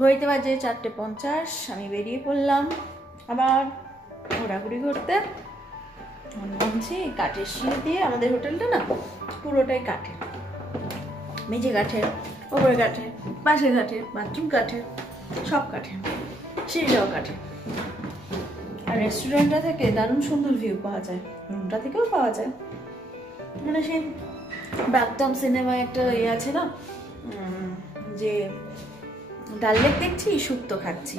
ঘড়িতে বাজে 4:50। আমি বেরিয়ে পড়লাম আবার ঘোরাঘুরি করতে। নামছি কাঠের সিঁড়ি দিয়ে। আমাদের হোটেলটা না পুরোটাই কাঠের, মেঝে কাঠের, ওপরে কাঠের, পাশে কাঠের, বাথরুম কাঠের, সব কাঠের, সিঁড়িটাও কাঠের। আর রেস্টুরেন্টটা থেকে দারুণ সুন্দর ভিউ পাওয়া যায়, রুমটা থেকেও পাওয়া যায়। মানে সেই ব্যাকদম সিনেমায় একটা ইয়ে আছে না, যে ডাল লেক দেখছি শুক্তো খাচ্ছি,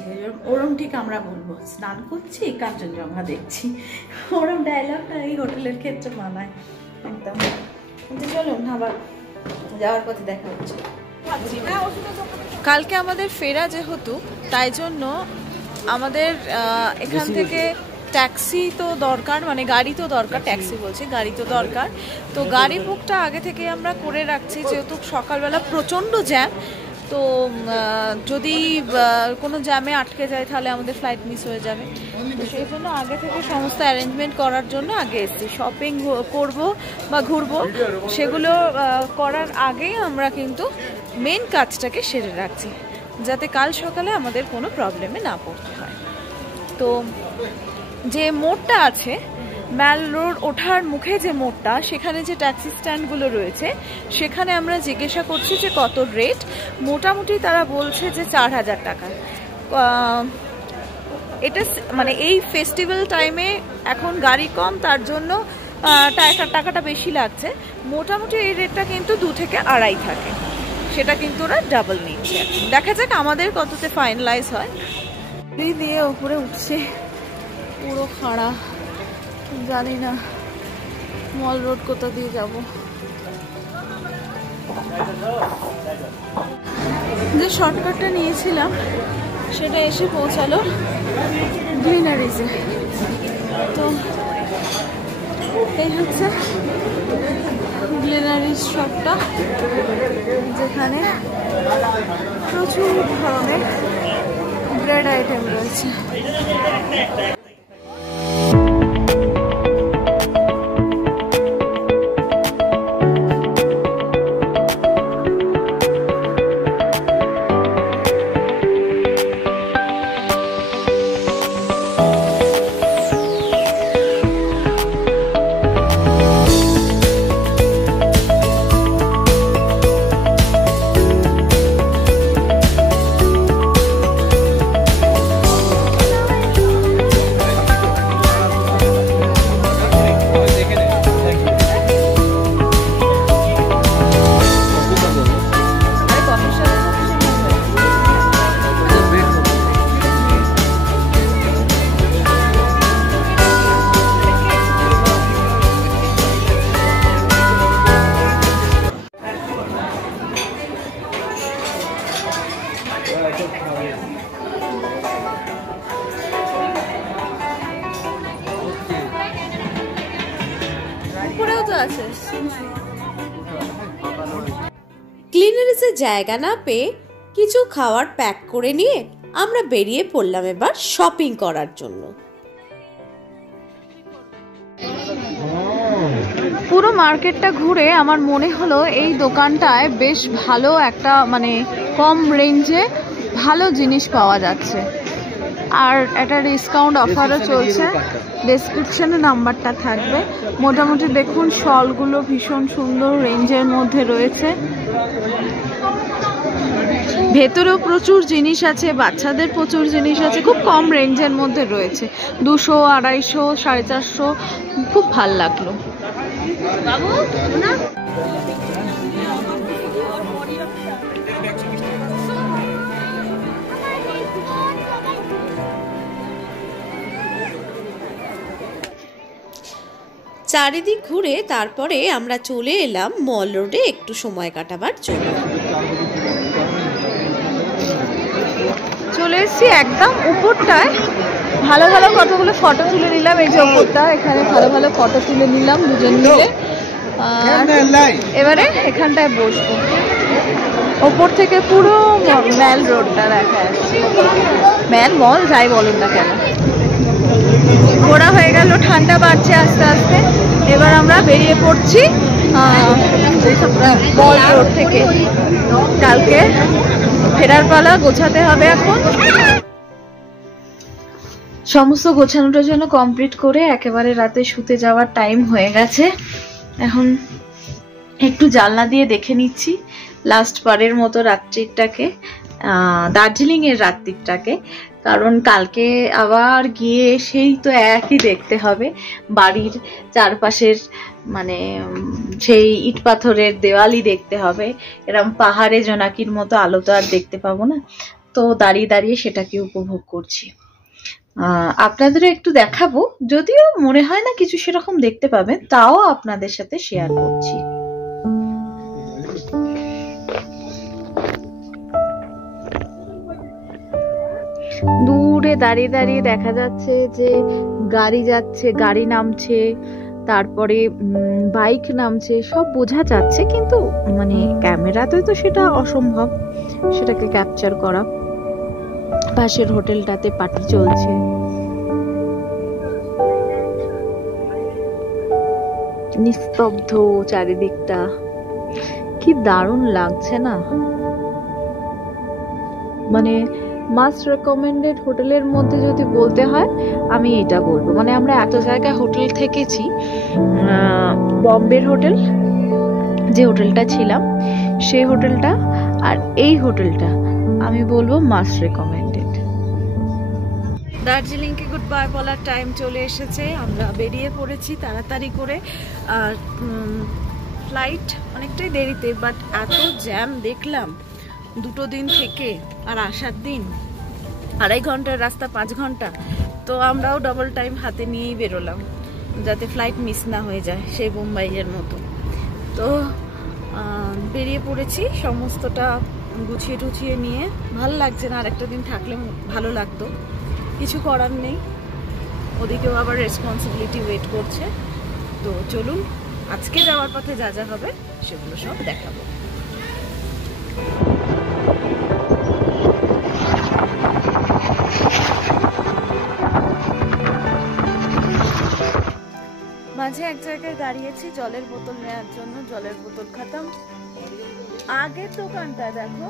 ওরম ঠিক আমরা বলবো স্নান করছি কাঞ্চনজঙ্ঘা দেখছি, ওরম ডায়লগটা এই হোটেলের ক্ষেত্রে মানায় একদম। কিন্তু চলুন আবার যাওয়ার পথে দেখা হচ্ছে। কালকে আমাদের ফেরা যেহেতু, তাই জন্য আমাদের এখান থেকে ট্যাক্সি তো দরকার, মানে গাড়ি তো দরকার, ট্যাক্সি বলছি, গাড়ি তো দরকার। তো গাড়ি বুকটা আগে থেকে আমরা করে রাখছি, যেহেতু সকালবেলা প্রচণ্ড জ্যাম। তো যদি কোনো জ্যামে আটকে যায় তাহলে আমাদের ফ্লাইট মিস হয়ে যাবে। তো সেই জন্য আগে থেকে সমস্ত অ্যারেঞ্জমেন্ট করার জন্য আগে এসেছি। শপিং করব বা ঘুরবো, সেগুলো করার আগেই আমরা কিন্তু মেন কাজটাকে সেরে রাখছি, যাতে কাল সকালে আমাদের কোনো প্রবলেমে না পড়তে হয়। তো যে মোড়টা আছে ম্যাল রোড ওঠার মুখে, যে মোড়টা, সেখানে যে ট্যাক্সি স্ট্যান্ডগুলো রয়েছে সেখানে আমরা জিজ্ঞাসা করছি যে কত রেট। মোটামুটি তারা বলছে যে 4000 টাকা। এটা মানে এই ফেস্টিভ্যাল টাইমে এখন গাড়ি কম, তার জন্য টাকাটা বেশি লাগছে। মোটামুটি এই রেটটা কিন্তু 2 থেকে 2.5 থাকে, সেটা কিন্তু ওরা ডাবল নিচ্ছে। দেখা যাক আমাদের কততে ফাইনালাইজ হয়। দিয়ে উপরে উঠছে পুরো খাড়া, জানি না মল রোড কোথা দিয়ে যাব। যে শর্টকাটটা নিয়েছিলাম সেটা এসে পৌঁছালো গ্লিনারিজে। তো এই হচ্ছে গ্লিনারিজ শপটা, যেখানে প্রচুর ধরনের ব্রেড আইটেম রয়েছে। ক্লিনারিজে জায়গা না পেয়ে কিছু খাওয়ার প্যাক করে নিয়ে আমরা বেরিয়ে পড়লাম এবার শপিং করার জন্য। পুরো মার্কেটটা ঘুরে আমার মনে হলো এই দোকানটায় বেশ ভালো একটা, মানে কম রেঞ্জে ভালো জিনিস পাওয়া যাচ্ছে, আর একটা ডিসকাউন্ট অফারও চলছে। ডেসক্রিপশনে নাম্বারটা থাকবে। মোটামুটি দেখুন শলগুলো ভীষণ সুন্দর রেঞ্জের মধ্যে রয়েছে, ভেতরেও প্রচুর জিনিস আছে, বাচ্চাদের প্রচুর জিনিস আছে, খুব কম রেঞ্জের মধ্যে রয়েছে। 200, 250, 450, খুব ভাল লাগলো। চারিদিক ঘুরে তারপরে আমরা চলে এলাম মল রোডে একটু সময় কাটাবার জন্য। চলে এসেছি একদম উপরটায়, ভালো ভালো কতগুলো ফটো তুলে নিলাম। এই যে উপরটা, এখানে ভালো ভালো ফটো তুলে নিলাম দুজন মিলে। এবারে এখানটায় বসবো। ওপর থেকে পুরো ম্যাল রোডটা দেখা যাচ্ছে, ম্যাল মল যাই বলুন না কেন। ঘোরা হয়ে গেল, ঠান্ডা বাড়ছে আস্তে আস্তে। এবার আমরা বেরিয়ে পড়ছি মল রোড থেকে। কালকে ফেরার পালা, গোছাতে হবে এখন। সমস্ত গোছানোটার জন্য কমপ্লিট করে একেবারে রাতে শুতে যাওয়ার টাইম হয়ে গেছে। এখন একটু জানলা দিয়ে দেখে নিচ্ছি লাস্ট বারের মতো রাত্রিটাকে, দার্জিলিং এর রাত্রিটাকে, কারণ কালকে আবার গিয়ে সেই তো একই দেখতে হবে। বাড়ির চারপাশের মানে সেই ইট পাথরের দেওয়ালই দেখতে হবে, এরকম পাহাড়ে জোনাকির মতো আলো তো আর দেখতে পাবো না। তো দাঁড়িয়ে দাঁড়িয়ে সেটাকে উপভোগ করছি। আপনাদেরও একটু দেখাবো, যদিও মনে হয় না কিছু সেরকম দেখতে পাবেন, তাও আপনাদের সাথে শেয়ার করছি। দূরে দাঁড়িয়ে দাঁড়িয়ে দেখা যাচ্ছে যে গাড়ি যাচ্ছে, গাড়ি নামছে, তারপরে বাইক নামছে, সব বোঝা যাচ্ছে, কিন্তু মানে ক্যামেরাতে তো সেটা অসম্ভব সেটাকে ক্যাপচার করা। পাশের হোটেলটাতে পার্টি চলছে, নিস্তব্ধ চারিদিকটা, কি দারুণ লাগছে না? মানে মাস্ট রেকমেন্ডেড হোটেলের মধ্যে যদি বলতে হয় আমি এটা বলবো। মানে আমরা এত জায়গায় হোটেল থেকেছি, বম্বের হোটেল যে হোটেলটা ছিলাম সেই হোটেলটা আর এই হোটেলটা আমি বলবো মাস্ট রেকমেন্ডেড। দার্জিলিংকে গুড বাই বলার টাইম চলে এসেছে, আমরা বেরিয়ে পড়েছি তাড়াতাড়ি করে। আর ফ্লাইট অনেকটাই দেরিতে, বাট এত জ্যাম দেখলাম দুটো দিন থেকে, আর আসার দিন 2.5 ঘন্টার রাস্তা 5 ঘন্টা। তো আমরাও ডবল টাইম হাতে নিয়েই বেরোলাম যাতে ফ্লাইট মিস না হয়ে যায় সেই মুম্বাইয়ের মতো। তো বেরিয়ে পড়েছি সমস্তটা গুছিয়ে টুছিয়ে নিয়ে। ভালো লাগছে না, আরেকটা দিন থাকলে ভালো লাগতো, কিছু করার নেই, ওদিকেও আবার রেসপন্সিবিলিটি ওয়েট করছে। তো চলুন আজকে যাওয়ার পথে যা যা হবে সেগুলো সব দেখাবো। মাঝে এক জায়গায় দাঁড়িয়েছি জলের বোতল নেওয়ার জন্য, জলের বোতল খাতাম। আগের দোকানটা দেখো,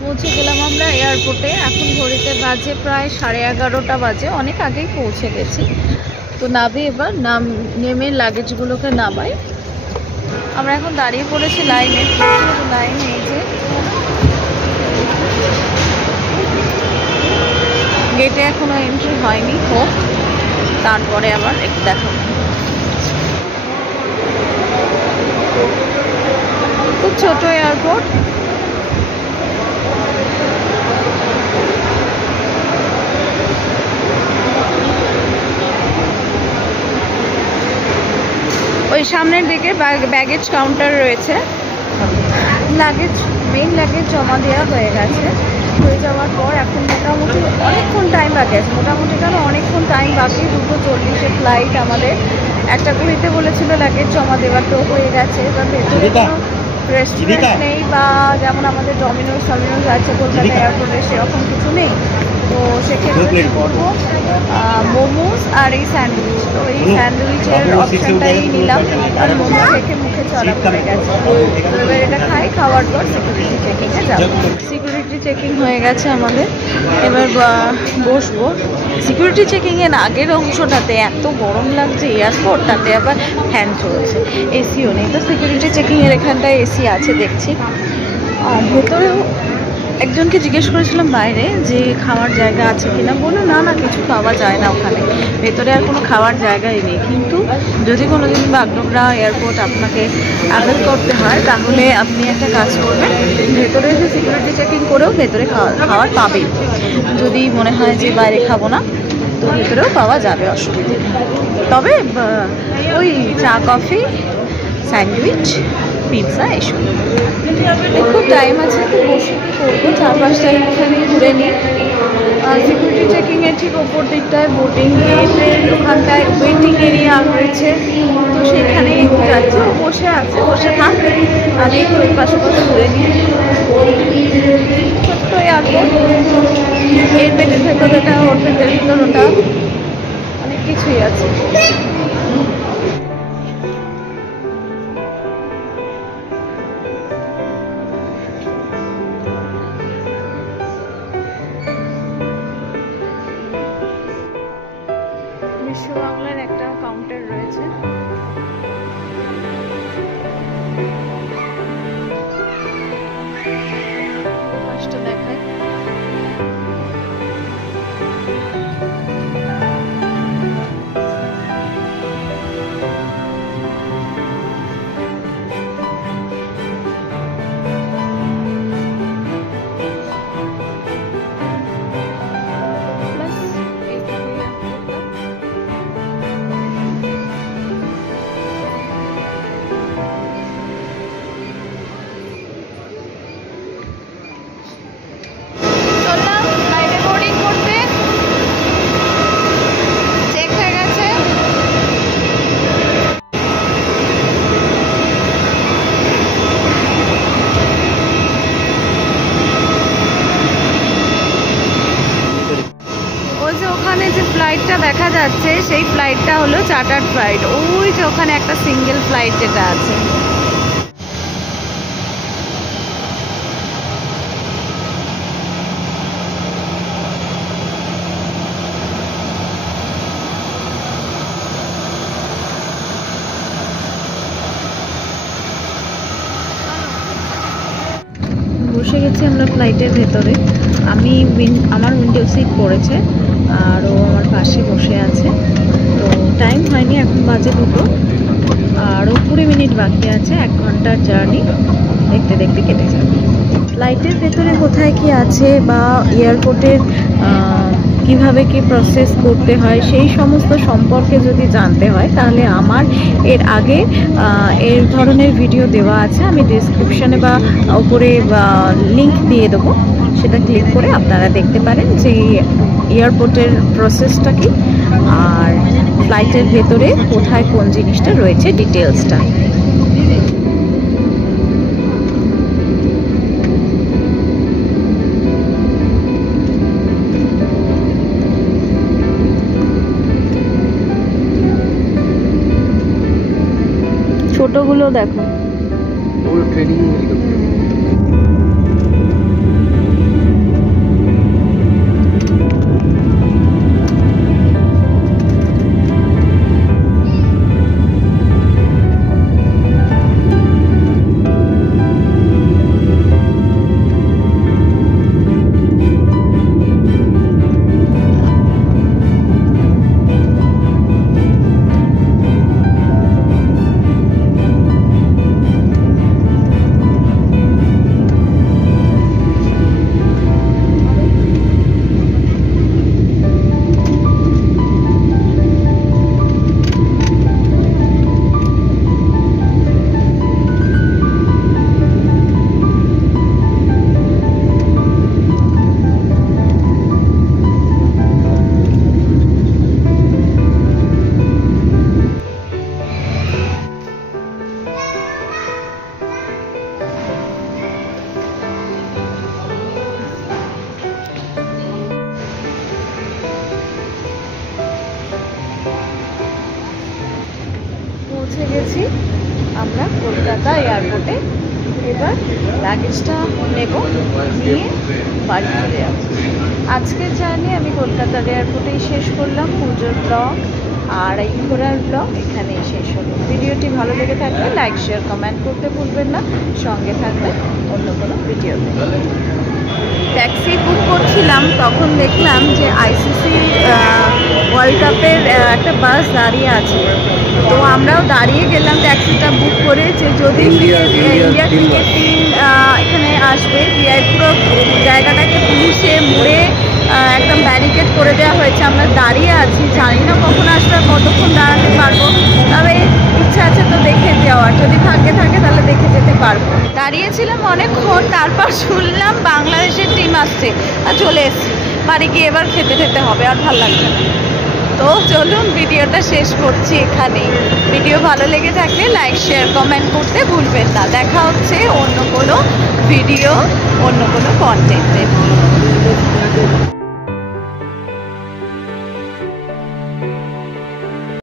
পৌঁছে গেলাম আমরা এয়ারপোর্টে। এখন ঘড়িতে বাজে প্রায় 11:30 বাজে, অনেক আগেই পৌঁছে গেছি। তো নামে এবার নেমে লাগেজগুলোকে নামাই। আমরা এখন দাঁড়িয়ে পড়েছি লাইনে, এই যে গেটে এখনো এন্ট্রি হয়নি, হোক তারপরে আবার একটু দেখাবো। খুব ছোট এয়ারপোর্ট, ওই সামনের দিকে ব্যাগেজ কাউন্টার রয়েছে। মেইন লাগেজ জমা দেওয়া হয়ে গেছে। হয়ে যাওয়ার পর এখন মোটামুটি অনেকক্ষণ টাইম বাকি আছে, মোটামুটি কেন অনেকক্ষণ টাইম বাকি। 2:40 ফ্লাইট আমাদের, 1:20 বলেছিল লাগেজ জমা দেওয়ার, তো হয়ে গেছে। এবার ভেতরে কোনো রেস্টুরেন্ট নেই বা যেমন আমাদের ডমিনোস আছে কলকাতা এয়ারপোর্টে, সেরকম কিছু নেই। তো সেক্ষেত্রে কী করবো, মোমোস আর এই স্যান্ডউইচ। তো এই স্যান্ডউইচের অপশানটাই নিলাম, আর মোমো দেখে মুখে চড়া পড়ে গেছে। তো এবার এটা খাওয়ার পর সিকিউরিটি চেকিংয়ে যাবো। সিকিউরিটি চেকিং হয়ে গেছে আমাদের, এবার বসবো। সিকিউরিটি চেকিংয়ের আগের অংশটাতে এত গরম লাগছে এয়ারপোর্ট, তাতে আবার ফ্যান চলছে, এসিও নেই। তো সিকিউরিটি চেকিংয়ের এখানটায় এসি আছে দেখছি। ভেতরেও একজনকে জিজ্ঞেস করেছিলাম বাইরে যে খাওয়ার জায়গা আছে কিনা, বললো না কিছু পাওয়া যায় না ওখানে, ভেতরে আর কোনো খাওয়ার জায়গাই নেই। কিন্তু যদি কোনোদিন বাগডোগরা এয়ারপোর্ট আপনাকে অ্যাভেল করতে হয় তাহলে আপনি একটা কাজ করবেন, ভেতরে যে সিকিউরিটি চেকিং করেও ভেতরে খাওয়ার পাবেন। যদি মনে হয় যে বাইরে খাবো না, তো ভেতরেও পাওয়া যাবে, অসুবিধে নেই। তবে ওই চা কফি, স্যান্ডউইচ, পিৎজা এসব। খুব টাইম আছে, তো বসে কী করবো, 4-5 টাইম এখানে ঘুরে নিই। সিকিউরিটি চেকিং এর ঠিক ওপর দিকটায় বোটিং গেটের ওখানটায় ওয়েটিং এরিয়া রয়েছে, তো সেখানেই যাচ্ছে, ও বসে আছে, বসে থাক, আমি একটু ওই পাশে পাশে ঘুরে নিই। ছোট্ট এয়ারপোর্ট, এর পেটের ভেতরটা, ওর পেটের ভেতরটা, অনেক কিছুই আছে। বিশ্ব বাংলার একটা কাউন্টার রয়েছে। পাঁচটা দেখায়। ওখানে যে ফ্লাইটটা দেখা যাচ্ছে সেই ফ্লাইটটা হলো চার্টার্ড ফ্লাইট, ওই যে ওখানে একটা সিঙ্গেল ফ্লাইট যেটা আছে। বসে গেছি আমরা ফ্লাইটের ভেতরে। আমার উইন্ডো সিট পড়েছে আর ও আমার পাশে বসে আছে। তো টাইম হয়নি, এখন বাজে 2টো, আরও 20 মিনিট বাকি আছে। 1 ঘন্টার জার্নি দেখতে দেখতে কেটে যাবে। ফ্লাইটের ভেতরে কোথায় কি আছে বা এয়ারপোর্টের কিভাবে কি প্রসেস করতে হয় সেই সমস্ত সম্পর্কে যদি জানতে হয় তাহলে আমার এর আগে এর ধরনের ভিডিও দেওয়া আছে, আমি ডেসক্রিপশনে বা উপরে লিংক দিয়ে দেবো, সেটা ক্লিক করে আপনারা দেখতে পারেন যে এয়ারপোর্টের প্রসেসটা কি আর ফ্লাইটের ভেতরে কোথায় কোন জিনিসটা রয়েছে ডিটেলসটা। ছোটগুলো দেখো, ট্রেনিং পৌঁছে গেছি আমরা কলকাতা এয়ারপোর্টে। এবার লাগেজটা নেব, নিয়ে বাড়ি চলে যাব। আজকের জার্নি আমি কলকাতার এয়ারপোর্টেই শেষ করলাম। পুজোর ব্লগ আর এই ঘোরার ব্লগ এখানেই শেষ হলো। ভিডিওটি ভালো লেগে থাকলে লাইক শেয়ার কমেন্ট করতে ভুলবেন না। সঙ্গে থাকবে অন্য কোনো ভিডিওতে। ট্যাক্সি বুক করছিলাম, তখন দেখলাম যে আইসিসি ওয়ার্ল্ড কাপের একটা বাস দাঁড়িয়ে আছে। তো আমরাও দাঁড়িয়ে গেলাম ট্যাক্সিটা বুক করে, যে যদি ইন্ডিয়া ক্রিকেট টিম এখানে আসবে। পুরো জায়গাটাকে পুলিশে মুড়ে একদম ব্যারিকেড করে দেওয়া হয়েছে। আমরা দাঁড়িয়ে আছি, জানি না কখন আসবে, কতক্ষণ দাঁড়াতে পারবো, তবে ইচ্ছা আছে তো দেখে যাওয়ার। যদি থাকে তাহলে দেখে যেতে পারবো। দাঁড়িয়েছিলাম অনেকক্ষণ, তারপর শুনলাম বাংলাদেশের টিম আসছে আর চলে এসেছি। বাড়ি গিয়ে এবার খেতে খেতে হবে, আর ভালো লাগবে না। তো চলুন ভিডিওটা শেষ করছি এখানেই। ভিডিও ভালো লেগে থাকলে লাইক শেয়ার কমেন্ট করতে ভুলবেন না। দেখা হচ্ছে অন্য কোনো ভিডিও, অন্য কোনো কন্টেন্টে।